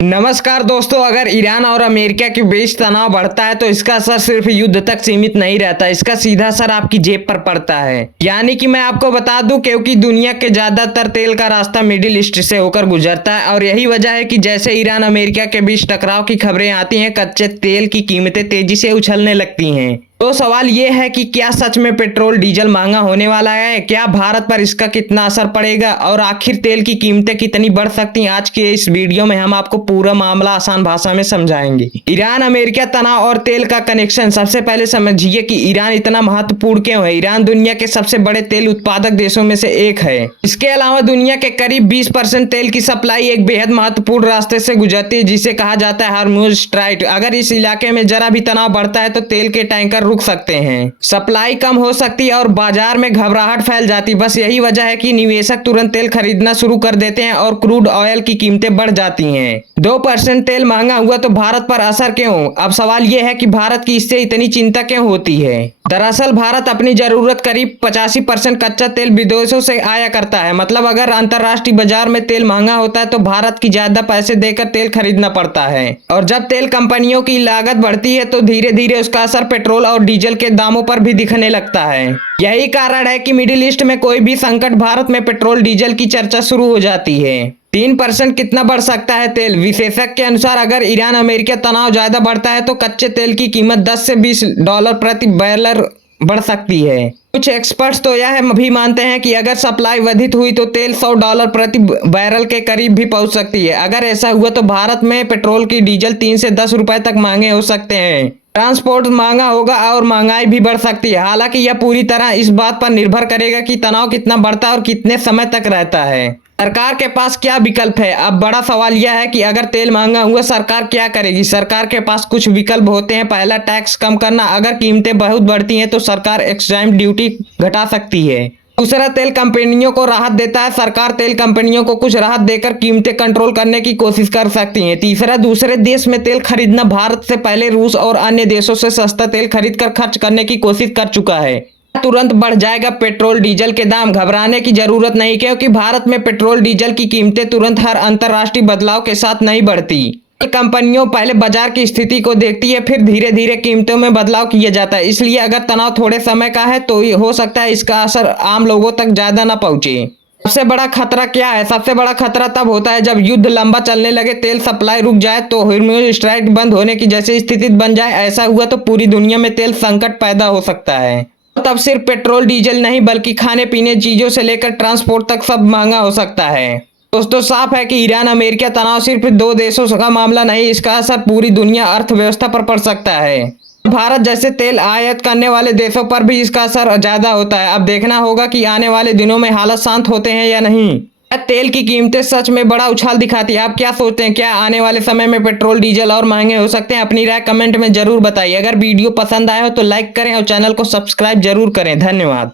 नमस्कार दोस्तों, अगर ईरान और अमेरिका के बीच तनाव बढ़ता है तो इसका असर सिर्फ युद्ध तक सीमित नहीं रहता। इसका सीधा असर आपकी जेब पर पड़ता है। यानी कि मैं आपको बता दूं, क्योंकि दुनिया के ज्यादातर तेल का रास्ता मिडिल ईस्ट से होकर गुजरता है और यही वजह है कि जैसे ईरान अमेरिका के बीच टकराव की खबरें आती हैं, कच्चे तेल की कीमतें तेजी से उछलने लगती हैं। तो सवाल ये है कि क्या सच में पेट्रोल डीजल महंगा होने वाला है? क्या भारत पर इसका कितना असर पड़ेगा और आखिर तेल की कीमतें कितनी बढ़ सकती हैं? आज के इस वीडियो में हम आपको पूरा मामला आसान भाषा में समझाएंगे। ईरान अमेरिका तनाव और तेल का कनेक्शन। सबसे पहले समझिए कि ईरान इतना महत्वपूर्ण क्यों है। ईरान दुनिया के सबसे बड़े तेल उत्पादक देशों में से एक है। इसके अलावा दुनिया के करीब 20% तेल की सप्लाई एक बेहद महत्वपूर्ण रास्ते से गुजरती है, जिसे कहा जाता है हार्मुज स्ट्राइट। अगर इस इलाके में जरा भी तनाव बढ़ता है तो तेल के टैंकर रुक सकते हैं, सप्लाई कम हो सकती है और बाजार में घबराहट फैल जाती। बस यही वजह है कि निवेशक तुरंत तेल खरीदना शुरू कर देते हैं और क्रूड ऑयल की कीमतें बढ़ जाती हैं। 2% तेल महंगा हुआ तो भारत पर असर क्यों? अब सवाल यह है कि भारत की इससे इतनी चिंता क्यों होती है। दरअसल भारत अपनी जरूरत करीब 85% कच्चा तेल विदेशों से आया करता है। मतलब अगर अंतर्राष्ट्रीय बाजार में तेल महंगा होता है तो भारत की ज्यादा पैसे देकर तेल खरीदना पड़ता है, और जब तेल कंपनियों की लागत बढ़ती है तो धीरे धीरे उसका असर पेट्रोल और डीजल के दामों पर भी दिखने लगता है। यही कारण है कि मिडिल ईस्ट में कोई भी संकट, भारत में पेट्रोल डीजल की चर्चा शुरू हो जाती है। 3% कितना बढ़ सकता है तेल? विशेषज्ञ के अनुसार अगर ईरान अमेरिका तनाव ज्यादा बढ़ता है तो कच्चे तेल की कीमत 10 से $20 प्रति बैरल बढ़ सकती है। कुछ एक्सपर्ट्स तो यह भी मानते हैं कि अगर सप्लाई वर्धित हुई तो तेल $100 प्रति बैरल के करीब भी पहुंच सकती है। अगर ऐसा हुआ तो भारत में पेट्रोल की डीजल 3 से 10 रुपए तक महंगे हो सकते हैं। ट्रांसपोर्ट महंगा होगा और महंगाई भी बढ़ सकती है। हालांकि यह पूरी तरह इस बात पर निर्भर करेगा कि तनाव कितना बढ़ता है और कितने समय तक रहता है। सरकार के पास क्या विकल्प है? अब बड़ा सवाल यह है कि अगर तेल महंगा हुआ सरकार क्या करेगी। सरकार के पास कुछ विकल्प होते हैं। पहला, टैक्स कम करना। अगर कीमतें बहुत बढ़ती हैं तो सरकार एक्साइज ड्यूटी घटा सकती है। दूसरा, तेल कंपनियों को राहत देता है। सरकार तेल कंपनियों को कुछ राहत देकर कीमतें कंट्रोल करने की कोशिश कर सकती है। तीसरा, दूसरे देश में तेल खरीदना। भारत से पहले रूस और अन्य देशों से सस्ता तेल खरीद कर खर्च करने की कोशिश कर चुका है। तुरंत बढ़ जाएगा पेट्रोल डीजल के दाम? घबराने की जरूरत नहीं, क्योंकि भारत में पेट्रोल डीजल की कीमतें तुरंत हर अंतर्राष्ट्रीय बदलाव के साथ नहीं बढ़ती। कंपनियों पहले बाजार की स्थिति को देखती है, फिर धीरे धीरे कीमतों में बदलाव किया जाता है। इसलिए अगर तनाव थोड़े समय का है तो हो सकता है इसका असर आम लोगों तक ज्यादा न पहुंचे। सबसे बड़ा खतरा क्या है? सबसे बड़ा खतरा तब होता है जब युद्ध लंबा चलने लगे, तेल सप्लाई रुक जाए, तो हार्मुज स्ट्राइट बंद होने की जैसी स्थिति बन जाए। ऐसा हुआ तो पूरी दुनिया में तेल संकट पैदा हो सकता है। तब सिर्फ पेट्रोल डीजल नहीं, बल्कि खाने पीने चीजों से लेकर ट्रांसपोर्ट तक सब महंगा हो सकता है। दोस्तों, साफ है कि ईरान अमेरिका तनाव सिर्फ दो देशों का मामला नहीं, इसका असर पूरी दुनिया अर्थव्यवस्था पर पड़ सकता है। भारत जैसे तेल आयात करने वाले देशों पर भी इसका असर ज्यादा होता है। अब देखना होगा कि आने वाले दिनों में हालात शांत होते हैं या नहीं। तेल की कीमतें सच में बड़ा उछाल दिखाती है। आप क्या सोचते हैं? क्या आने वाले समय में पेट्रोल डीजल और महंगे हो सकते हैं? अपनी राय कमेंट में जरूर बताइए। अगर वीडियो पसंद आया हो तो लाइक करें और चैनल को सब्सक्राइब जरूर करें। धन्यवाद।